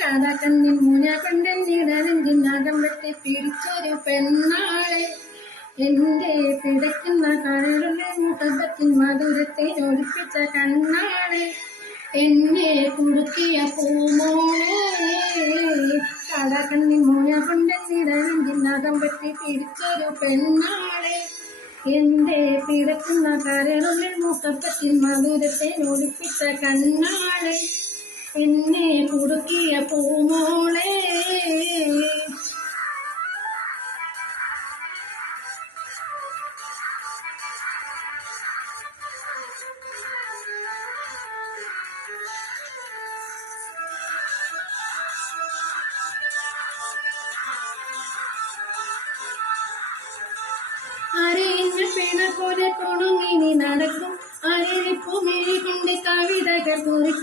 കടകണ്ണിൻ മുന കൊണ്ടെന്നിടനെഞ്ചിനകം വെട്ടി പിടിച്ചൊരു പെണ്ണാളെ എന്റെ പിടയ്ക്കുന്ന കരളിലെ മുഖത്തിൻ മധുരത്തെ ഒളിപ്പിച്ച കണ്ണാളെ എന്നെ കുടുക്കിയ പൂമോളെ കടകണ്ണിൻ മുന കൊണ്ടെന്നിടനെഞ്ചിനകം വെട്ടി പിടിച്ചൊരു പെണ്ണാളെ എന്റെ പിടയ്ക്കുന്ന കരളിലെ മുഖത്തിൻ മധുരത്തെ ഒളിപ്പിച്ച കണ്ണാളെ എന്നെ കുടുക്കിയ പൂമോളെ അരയിഞ്ഞ പിണ പോലെ തുണുങ്ങിനി നടക്കും അരയിപ്പുമിഴി കൊണ്ട് കവിതകൾ കുറിക്കും.